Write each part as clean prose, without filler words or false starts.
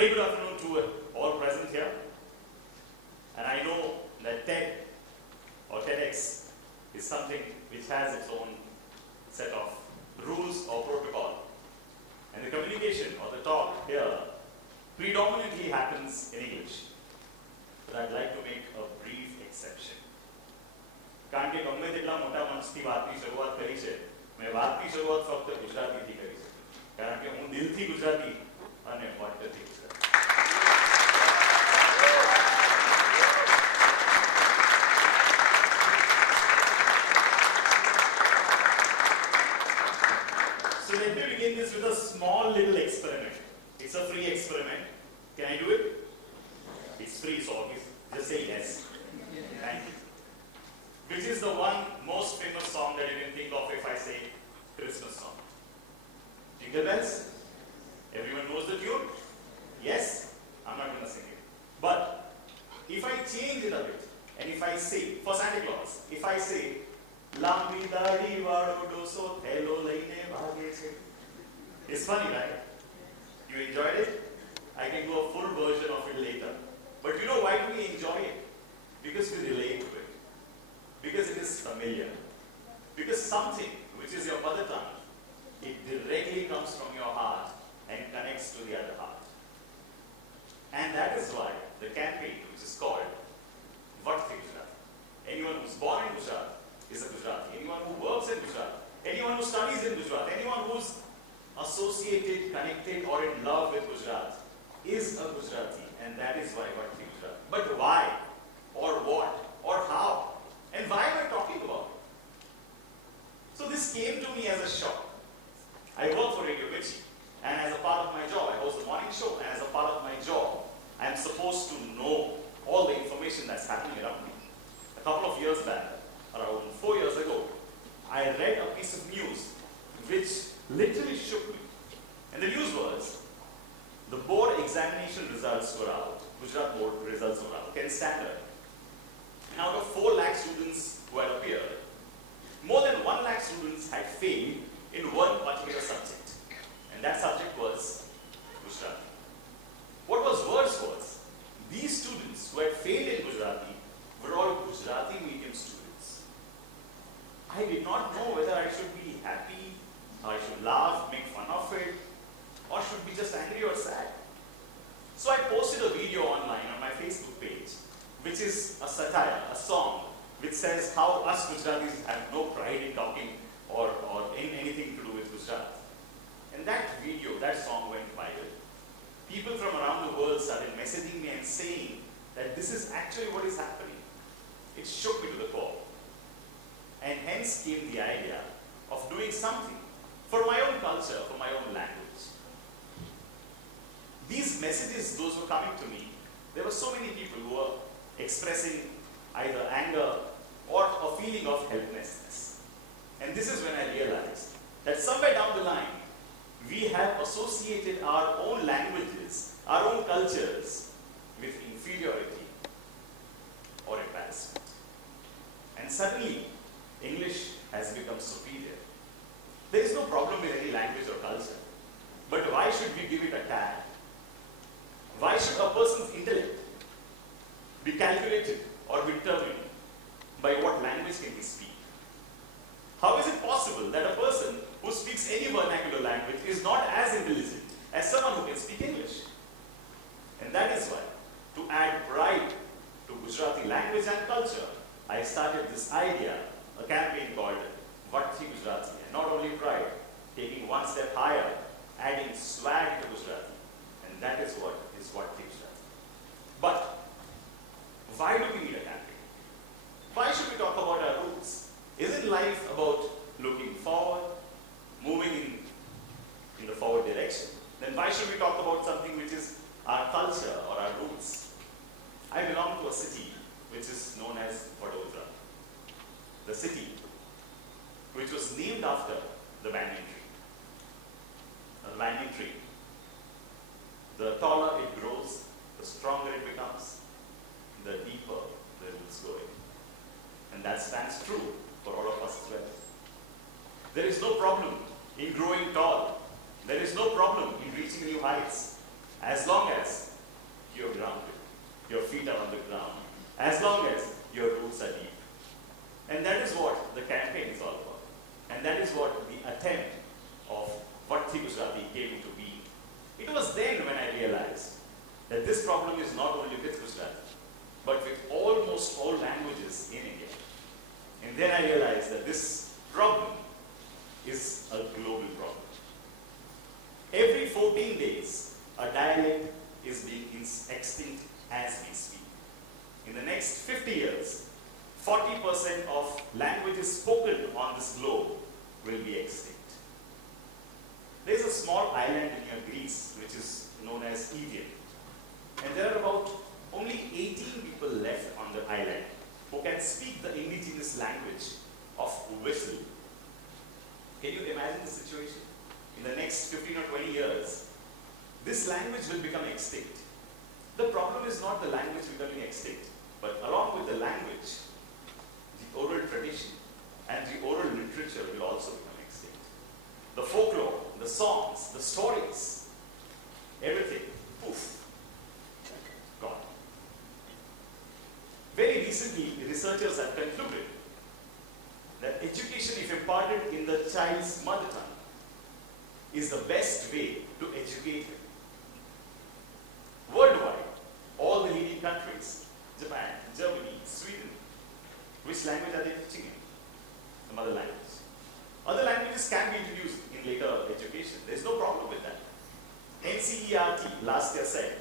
very good afternoon to all present here. And I know that TED or TEDx is something which has its own set of rules or protocol. And the communication or the talk here predominantly happens in English. But I'd like to make a brief exception. કારણ કે ગમે તેટલા મોટા મંચથી વાતની શરૂઆત કરી છે, મેં વાતની શરૂઆત ફક્ત ગુજરાતીથી કરી છે. કારણ કે હું દિલથી ગુજરાતી અને વાટથી Gujarati. So let me begin this with a small little experiment. It's a free experiment. Can I do it? It's free, so just say yes. Thank you. Which is the one most famous song that you can think of if I say Christmas song? Jingle bells? Everyone knows the tune? Yes? I'm not going to sing it. But if I change it a bit, and if I say, for Santa Claus, if I say, Lambi dadi vado doso thelo laine bhage che. It's funny, right? You enjoyed it? I can do a full version of it later. But you know why do we enjoy it? Because we relate to it. Because it is familiar. Because something which is your mother tongue, it directly comes from your heart and connects to the other heart. And that is why the campaign, which is called Vatthi Gujarati. Anyone who's born in Gujarat is a Gujarati. Anyone who works in Gujarat, anyone who studies in Gujarat, anyone who's associated, connected, or in love with Gujarat is a Gujarati. And that is why Vatthi Gujarati. But why? Or what? Or how? And why am I talking about it? So this came to me as a shock. I work for Radio Mirchi, and as a part of my job, I host a morning show, and as a part of my job, I am supposed to know all the information that's happening around me. A couple of years back, around 4 years ago, I read a piece of news which literally shook me. And the news was, the board examination results were out. Gujarat board results were out, 10th standard. And out of 4 lakh students who had appeared, more than 1 lakh students had failed in one particular subject. And that subject was Gujarati. What was worse was, these students who had failed in Gujarati were all Gujarati medium students. I did not know whether I should be happy, or I should laugh, make fun of it, or should be just angry or sad. So I posted a video online on my Facebook page, which is a satire, a song, which says how us Gujaratis have no pride in talking or in anything to do with Gujarat. And that video, that song went viral. People from around the world started messaging me and saying that this is actually what is happening. It shook me to the core. And hence came the idea of doing something for my own culture, for my own language. These messages, those were coming to me, there were so many people who were expressing either anger or a feeling of helplessness. And this is when I realized that somewhere down the line, we have associated our own languages, our own cultures with inferiority or embarrassment. And suddenly, English has become superior. There is no problem with any language or culture. But why should we give it a tag? Why should a person's intellect be calculated or be determined by what language can he speak? How is it possible that a person who speaks any vernacular language is not as intelligent as someone who can speak English? And that is why, to add pride to Gujarati language and culture, I started this idea, a campaign called Vatthi Gujarati. And not only pride, taking one step higher, adding swag to Gujarati. And that is what is Vatthi Gujarati. But why do we need a campaign? Why should we talk about our roots? Isn't life about looking forward, moving in the forward direction? Then why should we talk about something which is our culture or our roots? I belong to a city which is known as Vadodara. The city which was named after the banyan tree. The banyan tree. The taller it grows, the stronger it becomes, the deeper the roots go in. And that stands true for all of us as well. There is no problem in growing tall. There is no problem in reaching new heights. as long as you're grounded, your feet are on the ground, as long as your roots are deep. And that is what the campaign is all about. And that is what the attempt of Vadthi Gujarati came into being. It was then when I realized that this problem is not only with Gujarati, but with almost all languages in India. And then I realized that this problem is a global problem. Every 14 days, a dialect is being extinct as we speak. In the next 50 years, 40% of languages spoken on this globe will be extinct. There is a small island near Greece which is known as Aegean. And there are about only 18 people left on the island who can speak the indigenous language of whistle. Can you imagine the situation? In the next 15 or 20 years, this language will become extinct. The problem is not the language becoming extinct, but along with the language, the oral tradition and the oral literature will also become extinct. The folklore, the songs, the stories, everything, poof, gone. Very recently, researchers have concluded that education, if imparted in the child's mother tongue, is the best way to educate him. Worldwide, all the leading countries, Japan, Germany, Sweden, which language are they teaching him? The mother language. Other languages can be introduced in later education. There is no problem with that. NCERT last year said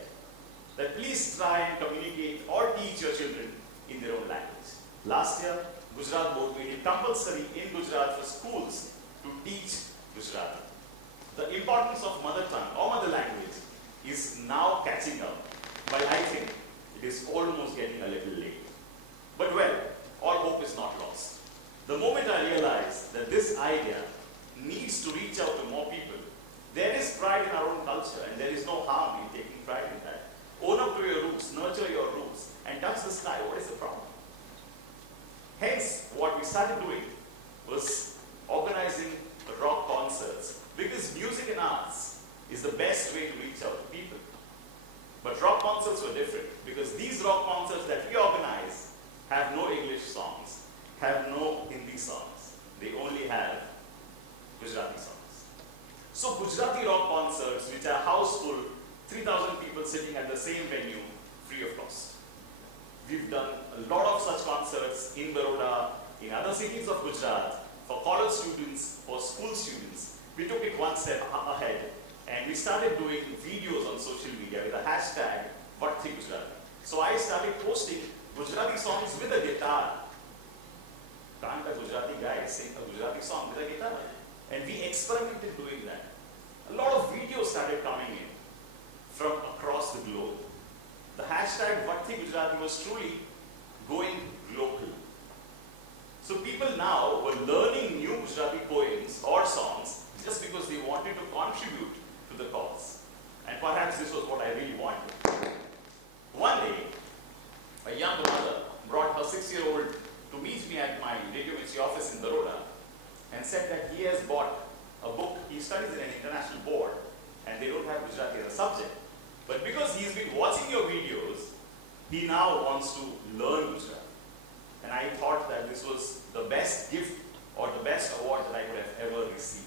that please try and communicate or teach your children in their own language. Last year, Gujarat board made it compulsory in Gujarat for schools to teach Gujarati. The importance of mother tongue or mother language is now catching up, but I think it is almost getting a little late. But well, all hope is not lost. The moment I realized that this idea needs to reach out to more people, there is pride in our own culture and there is no harm in taking pride in that. Own up to your roots, nurture your roots, and touch the sky. What is the problem? Hence, what we started doing was organizing rock concerts, because music and arts is the best way to reach out to people. But rock concerts were different, because these rock concerts that we organize have no English songs, have no Hindi songs. They only have Gujarati songs. So Gujarati rock concerts, which are house full, 3,000 people sitting at the same venue, free of cost. We've done a lot of such concerts in Baroda, in other cities of Gujarat, for college students, for school students. We took it one step ahead and we started doing videos on social media with the hashtag Vadthi Gujarati. So I started posting Gujarati songs with a guitar. Can't a Gujarati guy sing a Gujarati song with a guitar? And we experimented doing that. A lot of videos started coming in from across the globe. The hashtag Vadthi Gujarati was truly going global. So people now were learning new Gujarati poems or songs just because they wanted to contribute to the cause. And perhaps this was what I really wanted. One day, a young mother brought her 6-year-old to meet me at my Radio Mirchi office in Baroda and said that he has bought a book. He studies in an international board and they don't have Gujarati as a subject. But because he's been watching your videos, he now wants to learn Gujarati. And I thought that this was the best gift or the best award that I could have ever received.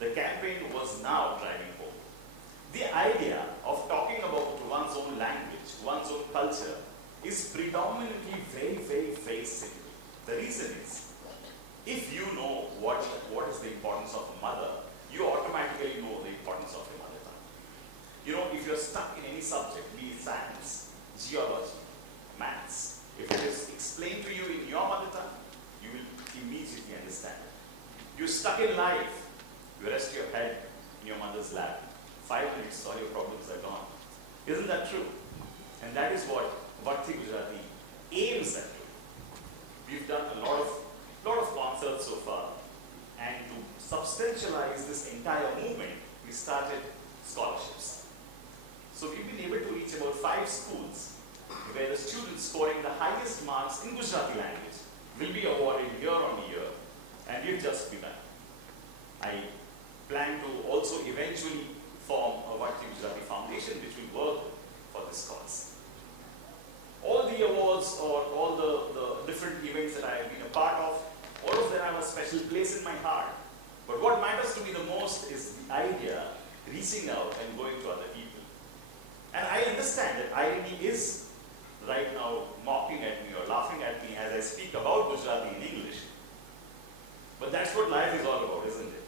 The campaign was now driving home. The idea of talking about one's own language, one's own culture, is predominantly very simple. The reason is, if you know what is the importance of a mother, you automatically know the importance of your mother tongue. You know, if you're stuck in any subject, be it science, geology, maths, if it is explained to you in your mother tongue, you will immediately understand it. You're stuck in life, you rest your head in your mother's lap. 5 minutes, all your problems are gone. Isn't that true? And that is what Vadthi Gujarati aims at doing. We've done a lot of concerts so far, and to substantialize this entire movement, we started scholarships. So we've been able to reach about 5 schools where the students scoring the highest marks in Gujarati language will be awarded year on year, and we've just begun. I plan to also eventually form a Bharti Gujarati Foundation which will work for this cause. All the awards or all the different events that I have been a part of, all of them have a special place in my heart. But what matters to me the most is the idea reaching out and going to other people. And I understand that irony is right now mocking at me or laughing at me as I speak about Gujarati in English. But that's what life is all about, isn't it?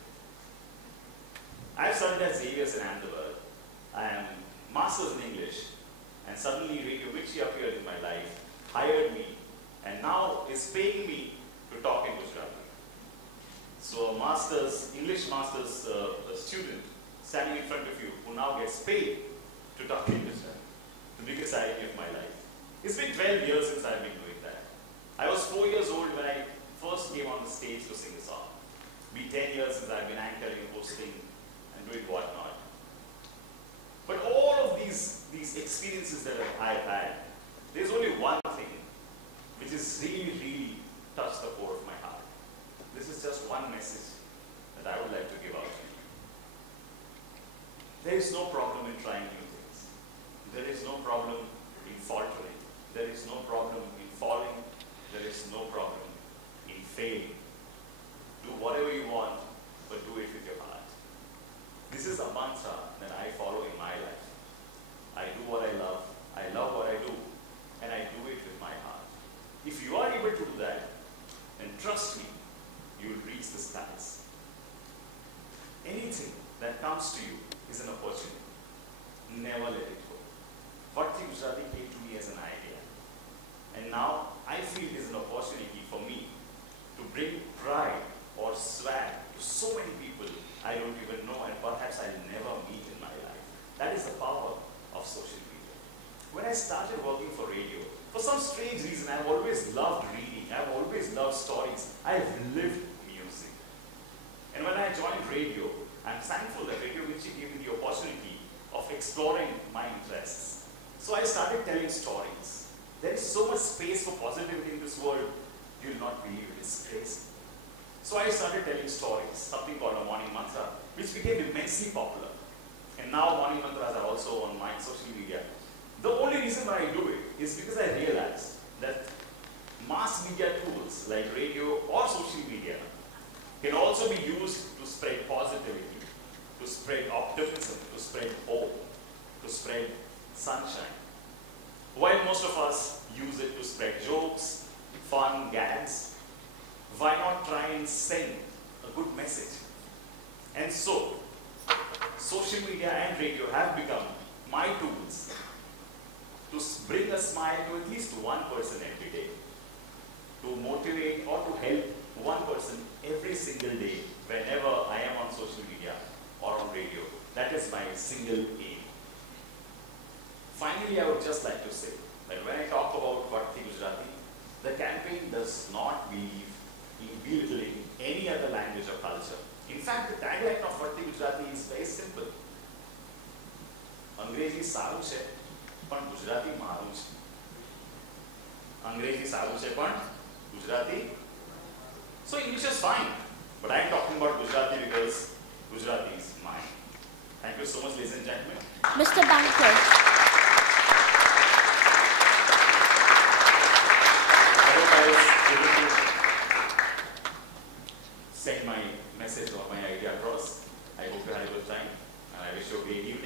I've studied at Xavier's in Ahmedabad. I am master's in English, and suddenly Radio Mirchi appeared in my life, hired me, and now is paying me to talk in Gujarati. So a English master's student standing in front of you who now gets paid to talk in Gujarati, the biggest irony of my life. It's been 12 years since I've been doing that. I was 4 years old when I first came on the stage to sing a song. It's been 10 years since I've been anchoring, hosting, and doing whatnot. But all of these experiences that I've had, there's only one thing which has really touched the core of my heart. This is just one message that I would like to give out to you. There is no problem in trying new things. There is no problem in faltering. There is no problem in falling. There is no problem in failing. Do whatever you want, but do it with your heart. This is a mantra that I follow in my life. I do what I love what I do, and I do it with my heart. If you are able to do that, then trust me, you will reach the skies. Anything that comes to you is an opportunity. Never let it go. Bharti Gujarati came to me as an idea. And now I feel it is an opportunity for me to bring pride or swag to so many people I don't even know and perhaps I'll never meet in my life. That is the power of social media. When I started working for radio, for some strange reason, I've always loved reading. I've always loved stories. I've lived music. And when I joined radio, I'm thankful that Radio Mirchi gave me the opportunity of exploring my interests. So I started telling stories. There is so much space for positivity in this world, you'll not believe it. It's crazy. So I started telling stories, something called a morning mantra, which became immensely popular. And now morning mantras are also on my social media. The only reason why I do it is because I realized that mass media tools like radio or social media can also be used to spread positivity, to spread optimism, to spread hope, to spread sunshine. While most of us use it to spread jokes, fun, gags, why not try and send a good message? And so, social media and radio have become my tools to bring a smile to at least one person every day, to motivate or to help one person every single day whenever I am on social media or on radio. That is my single aim. Finally, I would just like to say that when I talk about Bharti Gujarati, the campaign does not believe in belittling any other language or culture. In fact, the tagline of Bharti Gujarati is very simple. Angrezi saru છે પણ ગુજરાતી મારું છે. Angrezi saru છે પણ Gujarati. So English is fine, but I am talking about Gujarati because Gujarati is mine. Thank you so much, ladies and gentlemen. Mr. Banker. I hope I was able to send my message or my idea across. I hope you had a good time, and I wish you a great evening.